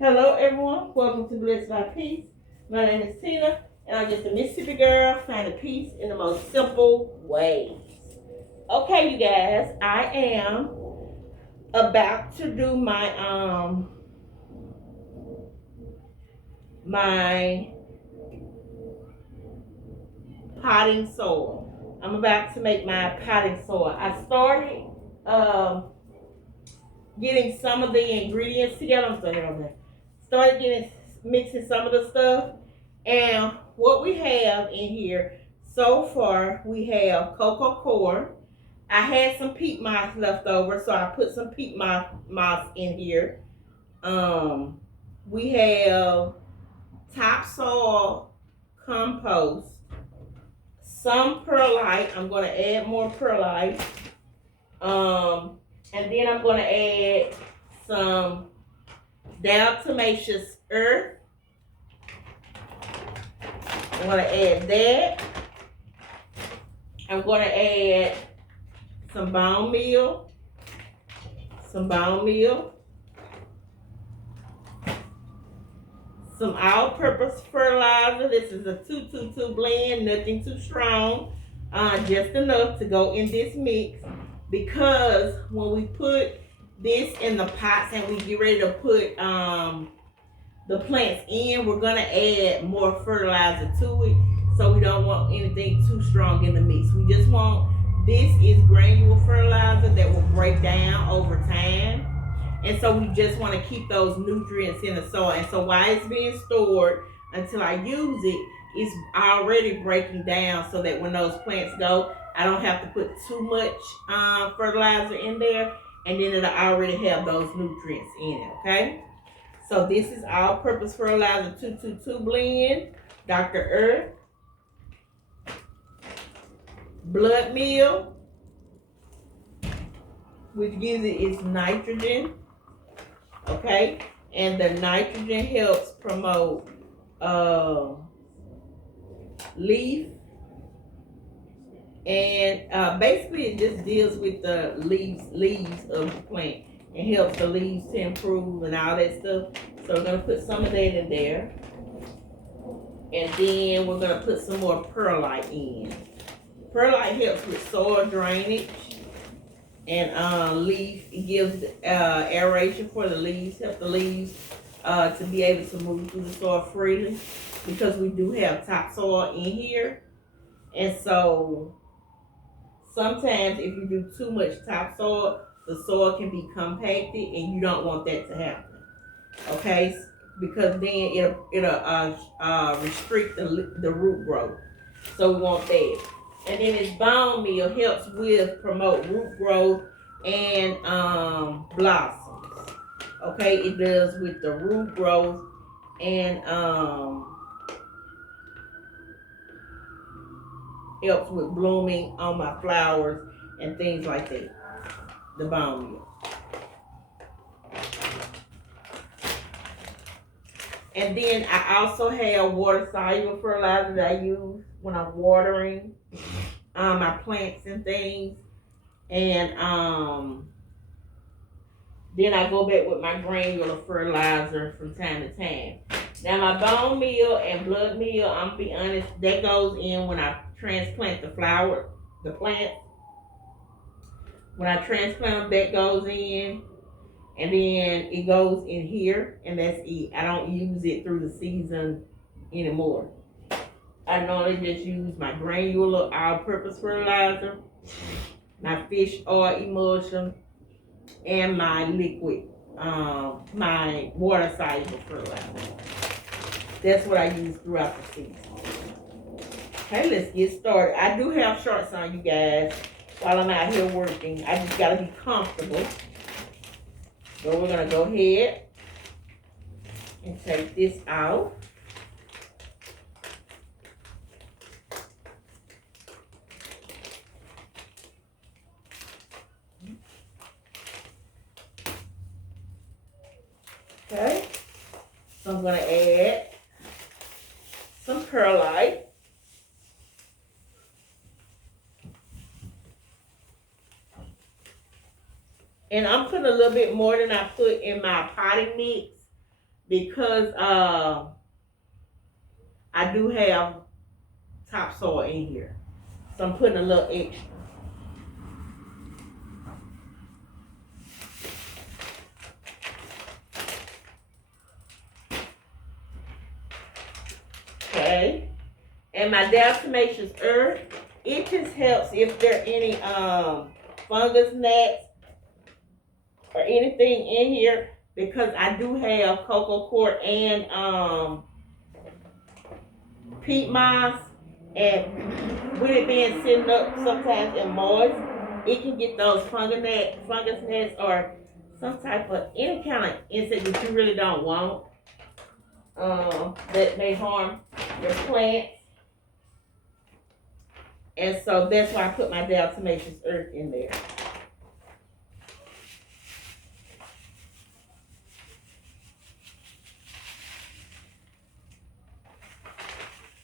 Hello, everyone. Welcome to Blessed by Peace. My name is Tina, and I'm just a Mississippi girl finding peace in the most simple ways. Okay, you guys, I am about to do my potting soil. I'm about to make my potting soil. I started um, getting some of the ingredients together. I'm sorry, okay. Started getting mixing some of the stuff. And what we have in here so far, we have coco coir. I had some peat moss left over, so I put some peat moss in here. Um, we have topsoil compost, some perlite. I'm going to add more perlite. And then I'm going to add some diatomaceous earth. I'm going to add that. I'm going to add some bone meal, some all-purpose fertilizer. This is a 2-2-2 blend, nothing too strong, just enough to go in this mix, because when we put this in the pots and we get ready to put the plants in, we're gonna add more fertilizer to it. So we don't want anything too strong in the mix. We just want, this is granule fertilizer that will break down over time. And so we just want to keep those nutrients in the soil. And so while it's being stored until I use it, it's already breaking down so that when those plants go, I don't have to put too much fertilizer in there. And then it'll already have those nutrients in it, okay? So this is all-purpose fertilizer 2-2-2 blend, Dr. Earth, blood meal, which gives it its nitrogen, okay? And the nitrogen helps promote leaf, and basically it just deals with the leaves of the plant. It helps the leaves to improve and all that stuff. So we're gonna put some of that in there. And then we're gonna put some more perlite in. Perlite helps with soil drainage and leaf. It gives aeration for the leaves, help the leaves to be able to move through the soil freely, because we do have topsoil in here. And so sometimes if you do too much topsoil, the soil can be compacted, and you don't want that to happen. Okay, because then it'll restrict the root growth. So we want that. And then this bone meal helps with promote root growth and blossoms. Okay, it does with the root growth and helps with blooming on my flowers and things like that. The bone meal. And then I also have water soluble fertilizer that I use when I'm watering my plants and things. And then I go back with my granular fertilizer from time to time. Now my bone meal and blood meal, I'm gonna be honest, that goes in when I transplant the plant. When I transplant them, that goes in. And then it goes in here, and that's it. I don't use it through the season anymore. I normally just use my granular all-purpose fertilizer, my fish oil emulsion, and my liquid, my water-soluble fertilizer. That's what I use throughout the season. Okay, let's get started. I do have shorts on, you guys, while I'm out here working. I just gotta be comfortable. So we're going to go ahead and take this out. Okay. So I'm going to add some perlite. And I'm putting a little bit more than I put in my potting mix, because I do have topsoil in here. So I'm putting a little extra. Okay. And my diatomaceous earth, it just helps if there are any fungus gnats or anything in here, because I do have coco coir and peat moss, and with it being sitting up sometimes in moist, it can get those fungus gnats or some type of any kind of insect that you really don't want, that may harm your plants. And so that's why I put my diatomaceous earth in there.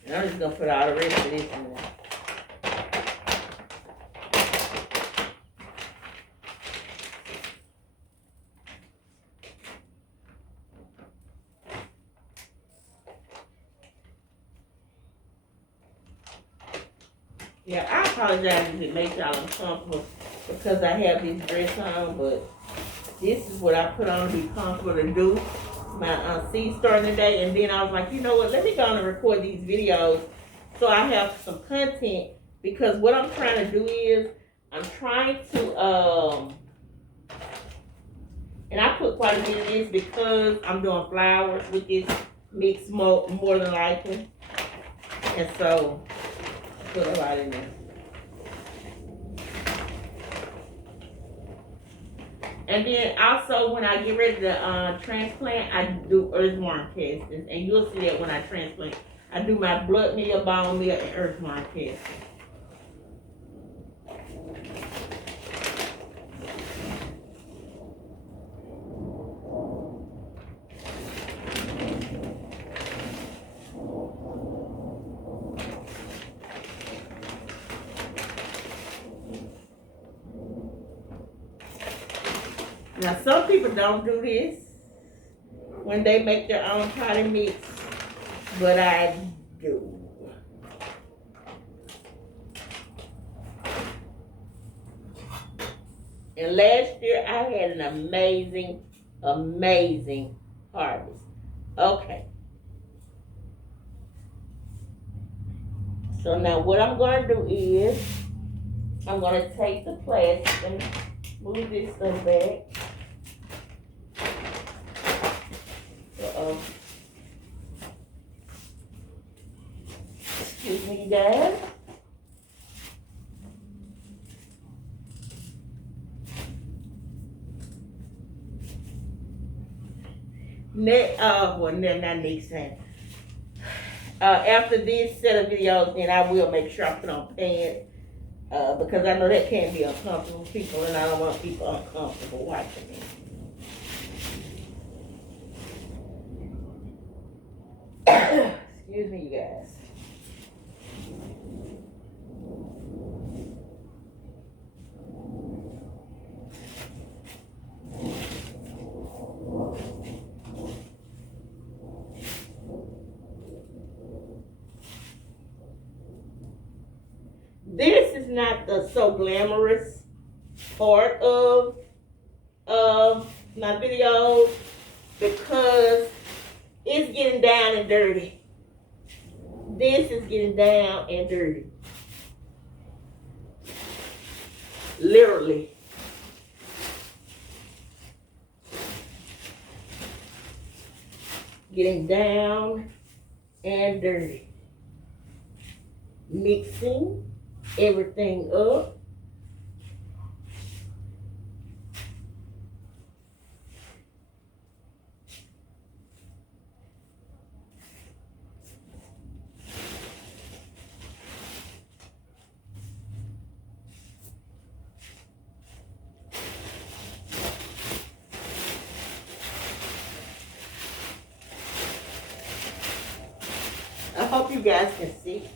And I'm just gonna put all the rest of this in there. Yeah, I apologize if it makes y'all uncomfortable because I have this dress on, but this is what I put on to be comfortable to do. My seed starting today, and then I was like, you know what, let me go on and record these videos so I have some content, because what I'm trying to do is I'm trying to and I put quite a bit of this because I'm doing flowers with this mix more than likely, and so put a lot in there. And then also when I get ready to transplant, I do earthworm testing, and you'll see that when I transplant. I do my blood meal, bone meal, and earthworm testing. Now, some people don't do this when they make their own potting mix, but I do. And last year, I had an amazing harvest. Okay. So now what I'm going to do is, I'm going to take the plastic and move this stuff back. Excuse me, guys. Not next time. After this set of videos, then I will make sure I put on pants, because I know that can be uncomfortable for people, and I don't want people uncomfortable watching me. Excuse me, you guys. This is not the so glamorous part of my video, because it's getting down and dirty. This is getting down and dirty. Literally. Getting down and dirty. Mixing everything up. I hope you guys can see.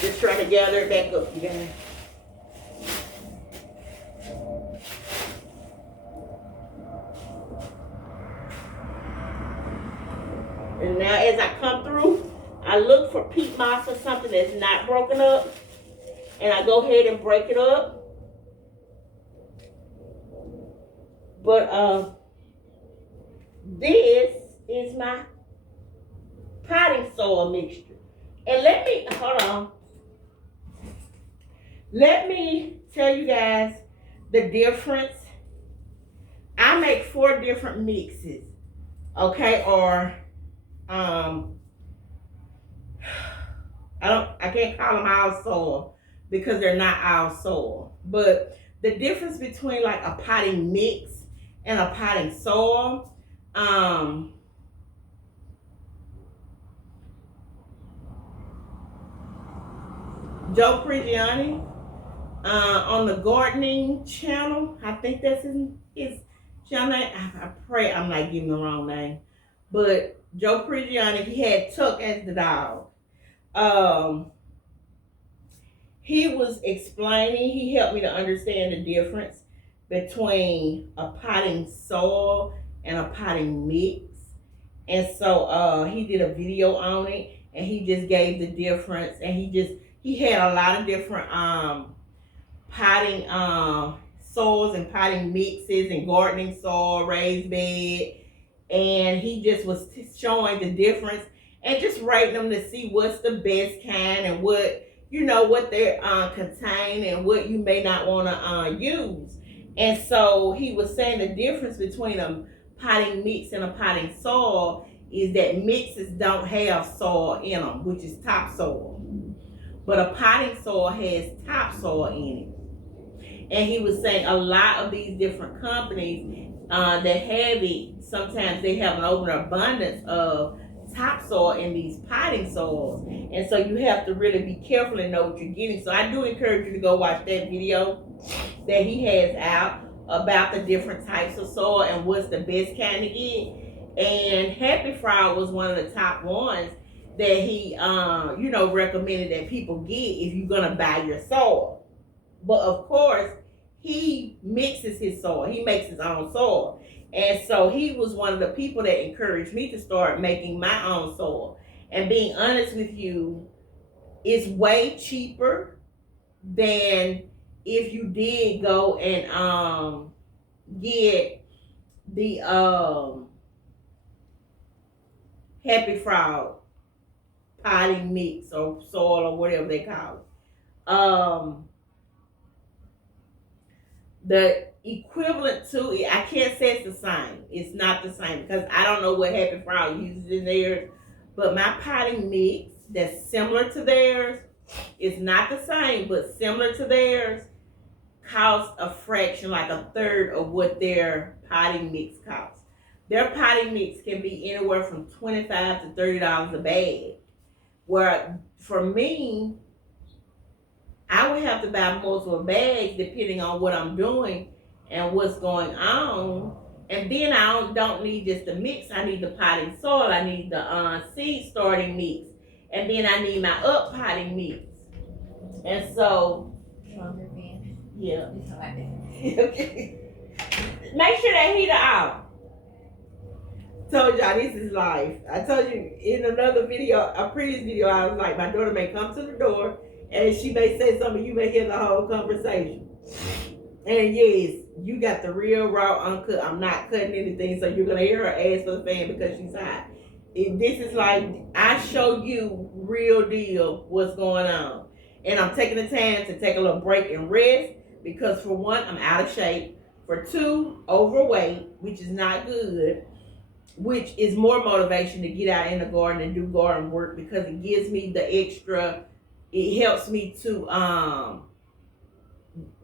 Just trying to gather it back up, you guys. loss of something that's not broken up, and I go ahead and break it up. But this is my potting soil mixture. And let me tell you guys the difference. I make 4 different mixes, okay? Or I can't call them all soil because they're not all soil. But the difference between like a potting mix and a potting soil, Joe Prigiani, on the gardening channel, I think that's his channel name. I pray I'm not giving the wrong name. But Joe Prigiani, he had Tuck as the dog. He was explaining, he helped me to understand the difference between a potting soil and a potting mix. And so he did a video on it, and he just gave the difference, and he had a lot of different potting soils and potting mixes and gardening soil, raised bed, and he just was showing the difference and just rating them to see what's the best kind and what they're contain and what you may not want to use. And so he was saying the difference between a potting mix and a potting soil is that mixes don't have soil in them, which is topsoil. But a potting soil has topsoil in it. And he was saying a lot of these different companies that have it, sometimes they have an overabundance of topsoil in these potting soils. And so you have to really be careful and know what you're getting. So I do encourage you to go watch that video that he has out about the different types of soil and what's the best kind to get. And Happy Frog was one of the top ones that he recommended that people get if you're gonna buy your soil. But of course, he mixes his soil. He makes his own soil. And so he was one of the people that encouraged me to start making my own soil. And being honest with you, it's way cheaper than if you did go and get the Happy Frog potting mix or soil or whatever they call it. The equivalent to it, I can't say it's the same. It's not the same because I don't know what Happy Frog uses in theirs. But my potting mix that's similar to theirs, it's not the same, but similar to theirs, costs a fraction, like a third of what their potting mix costs. Their potting mix can be anywhere from $25 to $30 a bag. Where for me, I would have to buy multiple bags depending on what I'm doing and what's going on. And then I don't need just the mix. I need the potting soil. I need the seed starting mix. And then I need my up potting mix. And so, yeah. Okay. Make sure that heater off. Told y'all this is life. I told you in another video, a previous video, I was like, my daughter may come to the door and she may say something, you may hear the whole conversation. And yes, you got the real raw uncut. I'm not cutting anything, so you're gonna hear her ask for the fan because she's hot. This is like I show you real deal what's going on. And I'm taking the time to take a little break and rest because for one, I'm out of shape. For two, overweight, which is not good. Which is more motivation to get out in the garden and do garden work because it gives me the extra, it helps me to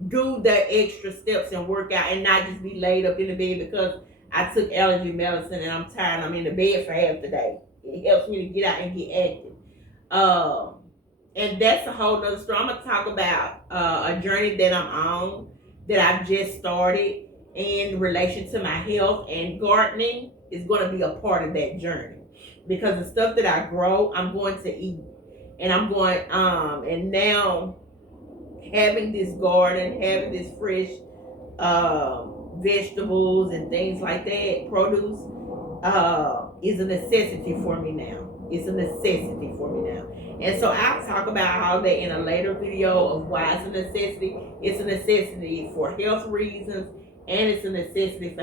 do the extra steps and work out and not just be laid up in the bed because I took allergy medicine and I'm tired and I'm in the bed for half the day. It helps me to get out and get active. And that's a whole nother story. I'm going to talk about a journey that I'm on that I've just started in relation to my health, and gardening is going to be a part of that journey because the stuff that I grow, I'm going to eat. And I'm going, and now having this garden, having this fresh vegetables and things like that, produce, is a necessity for me now. It's a necessity for me now. And so I'll talk about all that in a later video of why it's a necessity. It's a necessity for health reasons, and it's a necessity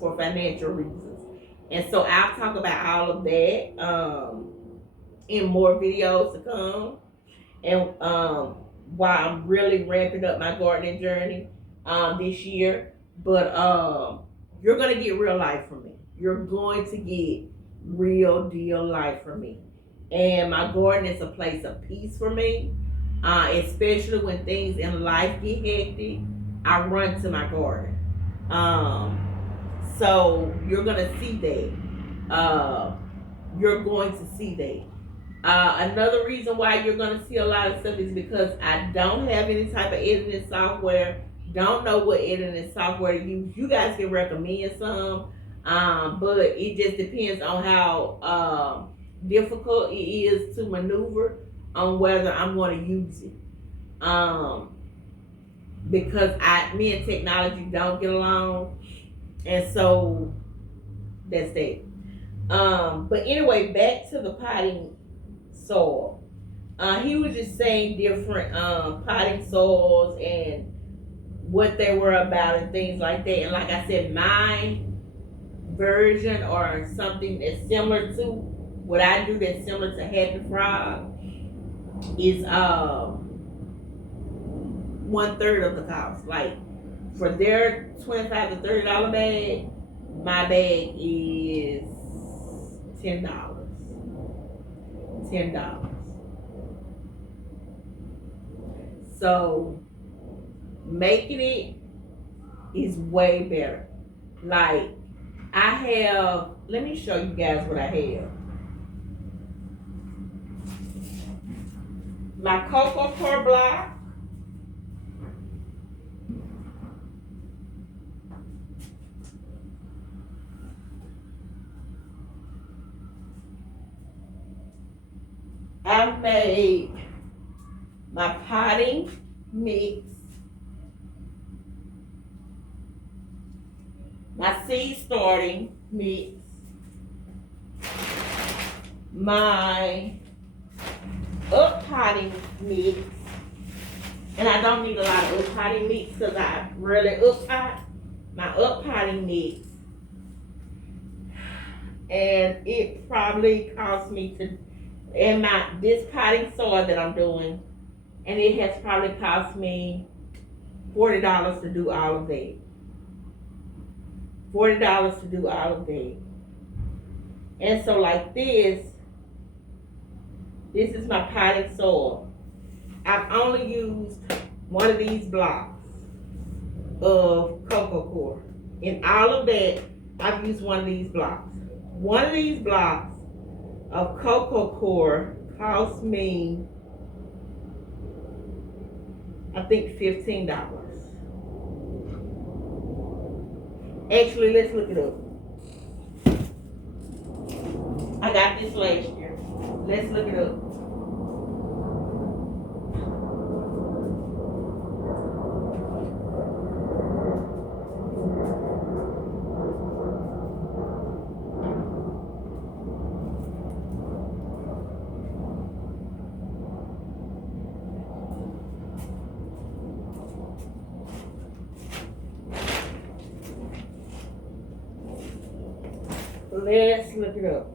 for financial reasons. And so I'll talk about all of that in more videos to come. And while I'm really ramping up my gardening journey this year, but you're gonna get real life from me. You're going to get real deal life from me. And my garden is a place of peace for me, especially when things in life get hectic. I run to my garden. So you're gonna see that. You're going to see that. Another reason why you're going to see a lot of stuff is because I don't have any type of editing software. Don't know what editing software to use. You guys can recommend some, but it just depends on how difficult it is to maneuver on whether I'm going to use it. Because me and technology don't get along, and so that's that. But anyway, back to the potting soil. He was just saying different potting soils and what they were about and things like that. And like I said, my version or something that's similar to what I do that's similar to Happy Frog is 1/3 of the cost. Like for their $25 to $30 bag, my bag is $10. So making it is way better. Like I have, let me show you guys what I have. My coco coir block. I've made my potting mix, my seed starting mix, my up potting mix, and I don't need a lot of up potting mix because I really up pot. My up potting mix, and it probably cost me to, and this potting soil that I'm doing, and it has probably cost me $40 to do all of that. $40 to do all of that. And so like this is my potting soil. I've only used one of these blocks of coco coir. In all of that, I've used one of these blocks. One of these blocks of coco coir cost me, I think, $15. Actually, let's look it up. I got this last year. Let's look it up. Let's look it up.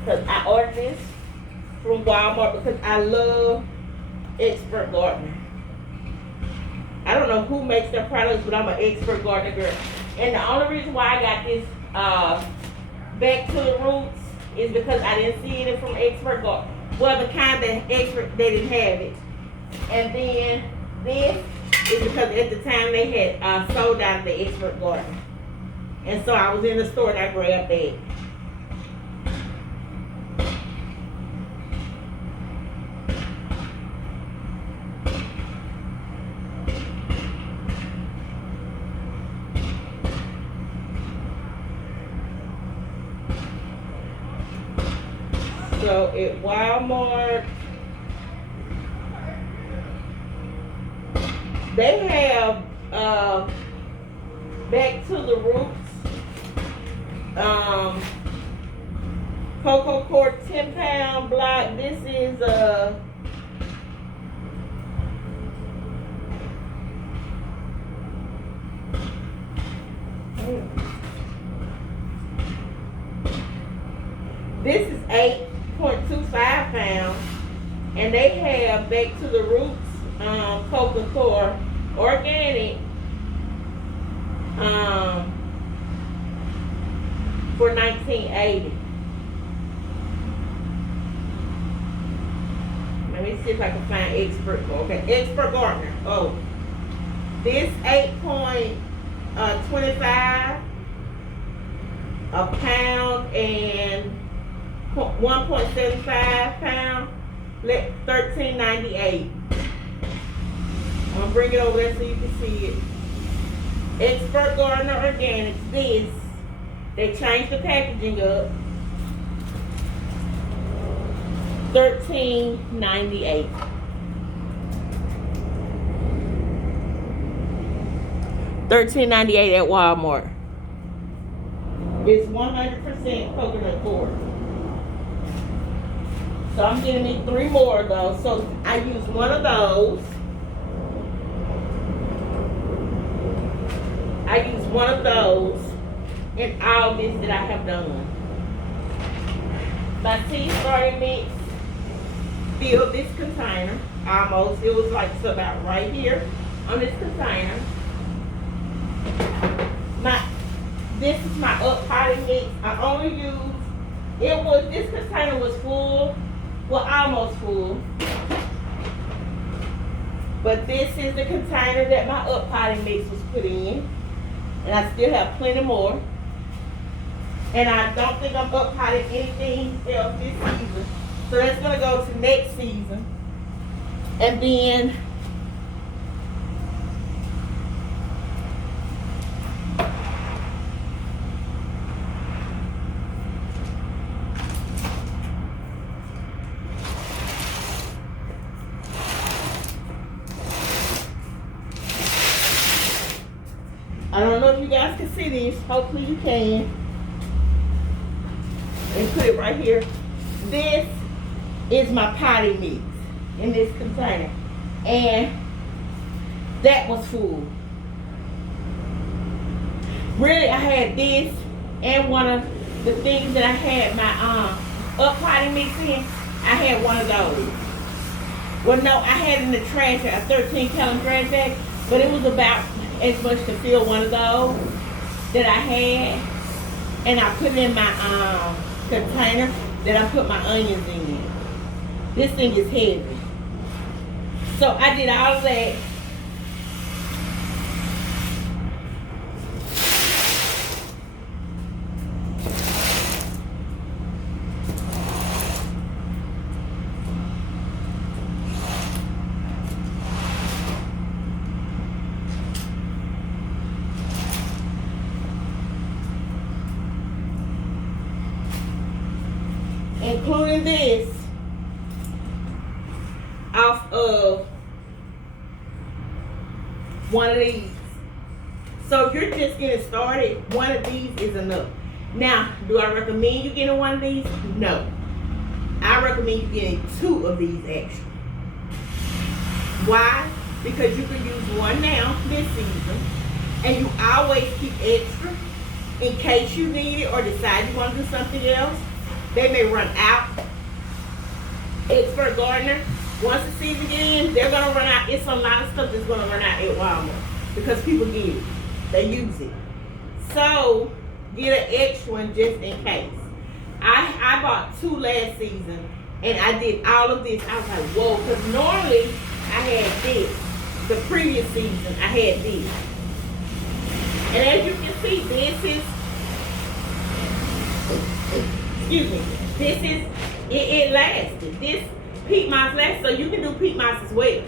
Because I ordered this from Walmart because I love Expert Gardener. I don't know who makes their products, but I'm an Expert Gardener girl. And the only reason why I got this back to the roots is because I didn't see it from Expert Gardener. Well, the kind that Expert, they didn't have it. And then this is because at the time they had sold out of the Expert Gardener. And so I was in the store and I grabbed that. So at Walmart, they have back to the roots, coco coir 10-pound block. This is this is 8.25 pounds, and they have back to the roots coco coir organic for $19.80. Let me see if I can find expert. Okay, expert gardener. Oh, this 8.25 a pound and 1.75 pound. Let $13.98. I'm gonna bring it over there so you can see it. Expert Gardener Organics. This, they changed the packaging up. $13.98. $13.98 at Walmart. It's 100% coconut coir. So I'm getting me 3 more of those. So I use one of those. I use one of those in all this that I have done. My tea starting mix filled this container almost. It was like about right here on this container. This is my up potting mix. I only use, this container was full, well almost full. But this is the container that my up potting mix was put in. And I still have plenty more. And I don't think I'm up potting anything else this season. So that's gonna go to next season. And then I don't know if you guys can see this. Hopefully you can. And put it right here. This is my potting mix in this container. And that was full. Really, I had this and one of the things that I had my up potting mix in. I had one of those. Well, no, I had in the trash a 13-gallon trash bag, but it was about as much to fill one of those that I had, and I put it in my container that I put my onions in. This thing is heavy. So I did all of that. Including this off of one of these. So if you're just getting started, one of these is enough. Now, do I recommend you getting one of these? No. I recommend you getting 2 of these extra. Why? Because you can use one now this season, and you always keep extra in case you need it or decide you want to do something else. They may run out. Expert gardener, once the season gets in, they're gonna run out. It's a lot of stuff that's gonna run out at Walmart because people get it. They use it. So get an extra one just in case. I bought 2 last season and I did all of this. I was like, whoa, because normally I had this. The previous season I had this. And as you can see, this is, excuse me, this is, it lasted. This peat moss lasted, so you can do peat moss as well.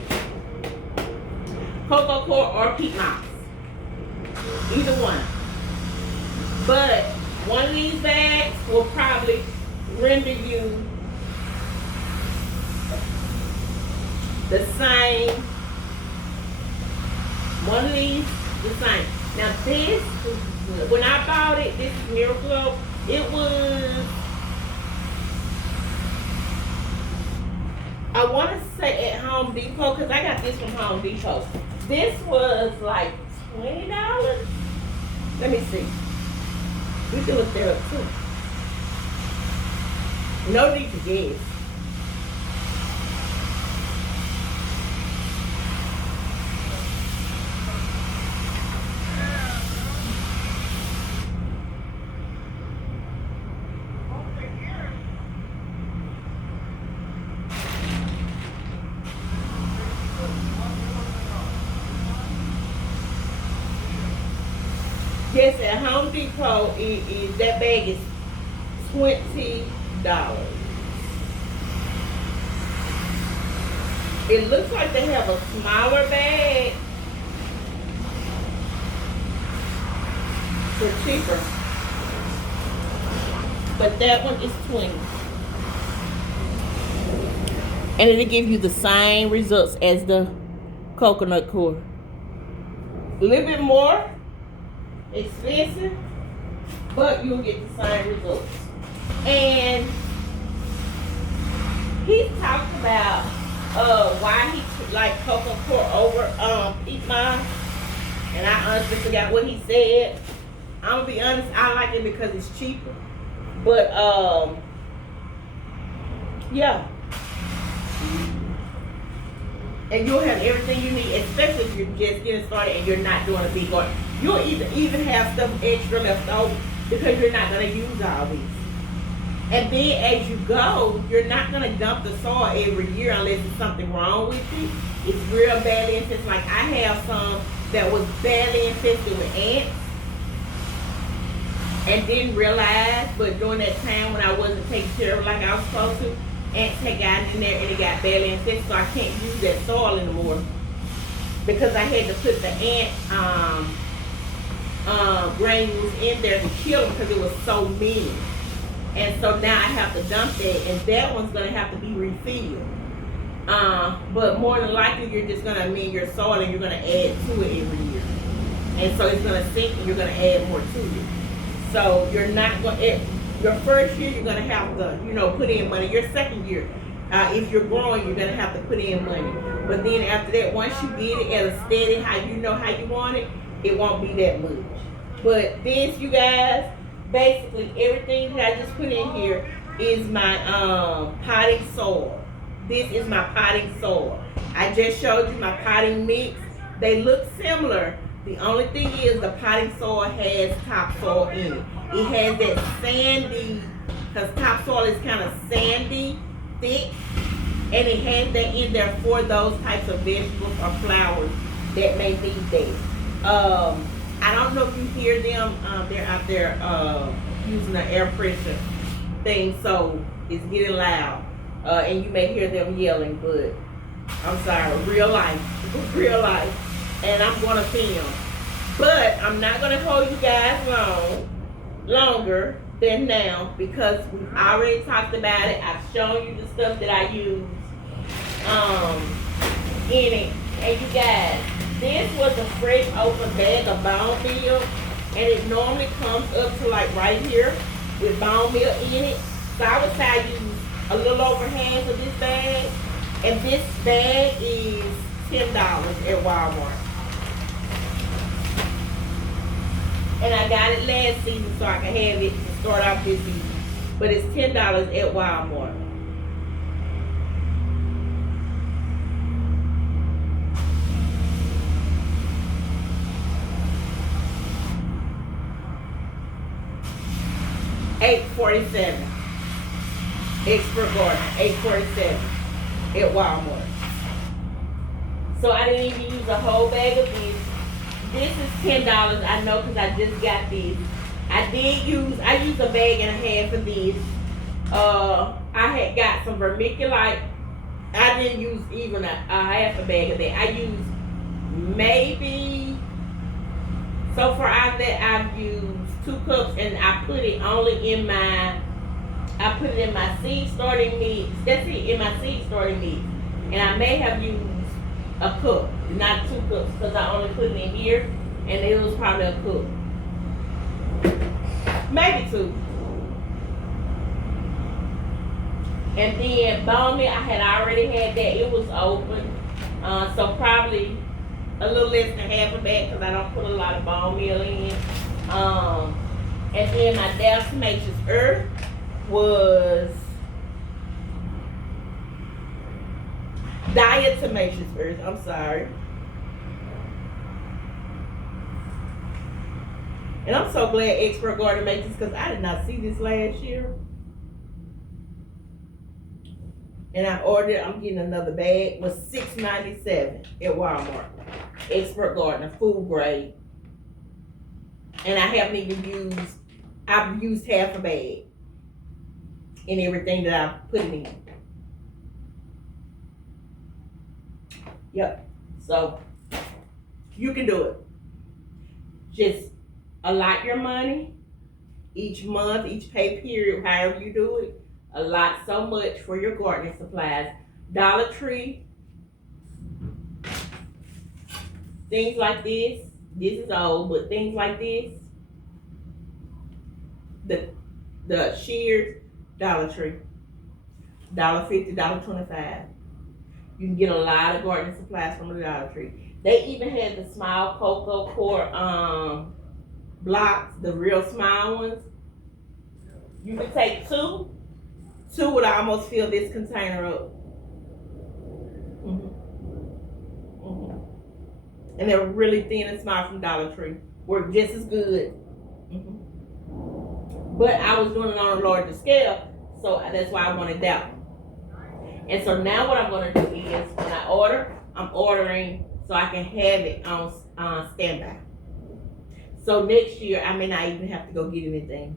Coco coir or peat moss. Either one. But one of these bags will probably render you the same. One of these, the same. Now this, when I bought it, this is Miracle. It was, I want to say at Home Depot, because I got this from Home Depot. This was like $20. Let me see. We can look there up too. No need to guess. Yes, at Home Depot, that bag is $20. It looks like they have a smaller bag for cheaper, but that one is $20. And it'll give you the same results as the coconut coir. A little bit more expensive, but you'll get the same results. And he talked about why he like coconut coir over peat moss, and I honestly forgot what he said. I'm gonna be honest, I like it because it's cheaper. But yeah. And you'll have everything you need, especially if you're just getting started and you're not doing a big garden. You'll even have stuff extra left over because you're not going to use all these. And then as you go, you're not going to dump the soil every year unless there's something wrong with it. It's real badly infested. Like I have some that was badly infested with ants and didn't realize, but during that time when I wasn't taking care of it like I was supposed to, ants had gotten in there and it got badly infested, so I can't use that soil anymore because I had to put the ant granules in there to kill them because it was so many. And so now I have to dump that, and that one's going to have to be refilled. But more than likely, you're just going to amend your soil and you're going to add to it every year. And so it's going to sink and you're going to add more to it. So you're not going to, your first year, you're going to have to, put in money. Your second year, if you're growing, you're going to have to put in money. But then after that, once you get it at a steady, how you want it, it won't be that much. But this, you guys, basically everything that I just put in here is my potting soil. This is my potting soil. I just showed you my potting mix. They look similar. The only thing is the potting soil has topsoil in it. It has that sandy, because topsoil is kind of sandy, thick, and it has that in there for those types of vegetables or flowers that may be there. I don't know if you hear them. They're out there using an air pressure thing, so it's getting loud. And you may hear them yelling, but I'm sorry, real life. And I'm going to film. But I'm not going to hold you guys longer than now because we've already talked about it. I've shown you the stuff that I use in it. And you guys, this was a fresh open bag of bone meal, and it normally comes up to like right here with bone meal in it. So I would say I use a little over half of this bag, and this bag is $10 at Walmart. And I got it last season so I can have it to start off this season. But it's $10 at Walmart. $8.47. Expert Garden, $8.47 at Walmart. So I didn't even use a whole bag of this. This is $10, I know, because I just got this. I used a bag and a half of this. I had got some vermiculite. I didn't use even a half a bag of that. I used maybe, so far out there I've used 2 cups, and I put it only in my seed starting mix. That's it, in my seed starting mix. And I may have used a cup, not 2 cups, because I only put it in here, and it was probably a cup. Maybe 2. And then bone meal, I had already had that. It was open. So probably a little less than half a bag because I don't put a lot of bone meal in. And then my diatomaceous earth was diatomaceous earth. I'm sorry. And I'm so glad Expert Garden makes this because I did not see this last year. And I ordered, I'm getting another bag. It was $6.97 at Walmart. Expert Garden, food grade. And I haven't even used, I've used half a bag in everything that I've put it in. Yep. So you can do it. Just allot your money each month, each pay period, however you do it. Allot so much for your gardening supplies. Dollar Tree, things like this. This is old, but things like this. The shears, Dollar Tree. $1.50, $1.25. You can get a lot of gardening supplies from the Dollar Tree. They even had the small coco coir blocks, the real small ones. You can take 2 would almost fill this container up. And they're really thin and small from Dollar Tree. Work just as good. But I was doing it on a larger scale, so that's why I wanted that one. And so now what I'm going to do is, when I order, I'm ordering so I can have it on standby. So next year, I may not even have to go get anything,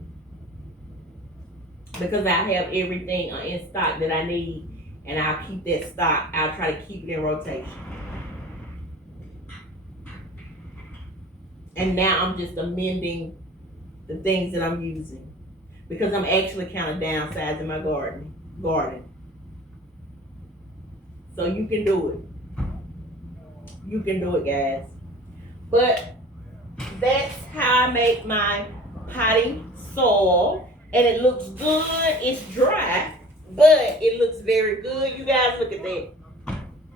because I have everything in stock that I need, and I'll keep that stock. I'll try to keep it in rotation. And now I'm just amending the things that I'm using, because I'm actually kind of downsizing my garden. So you can do it. You can do it, guys. But that's how I make my potting soil. And it looks good. It's dry, but it looks very good. You guys, look at that.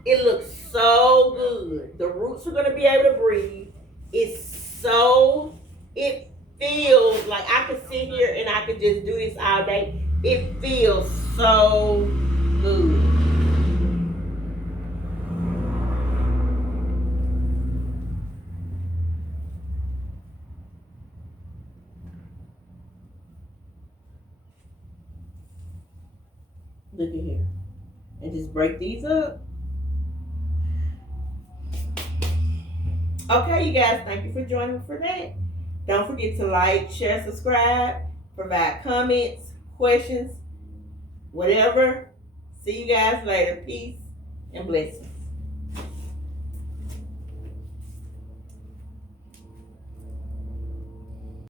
It looks so good. The roots are going to be able to breathe. It feels like I could sit here and I could just do this all day. It feels so good. Look at here. And just break these up. Okay, you guys, thank you for joining me for that. Don't forget to like, share, subscribe, provide comments, questions, whatever. See you guys later. Peace and blessings.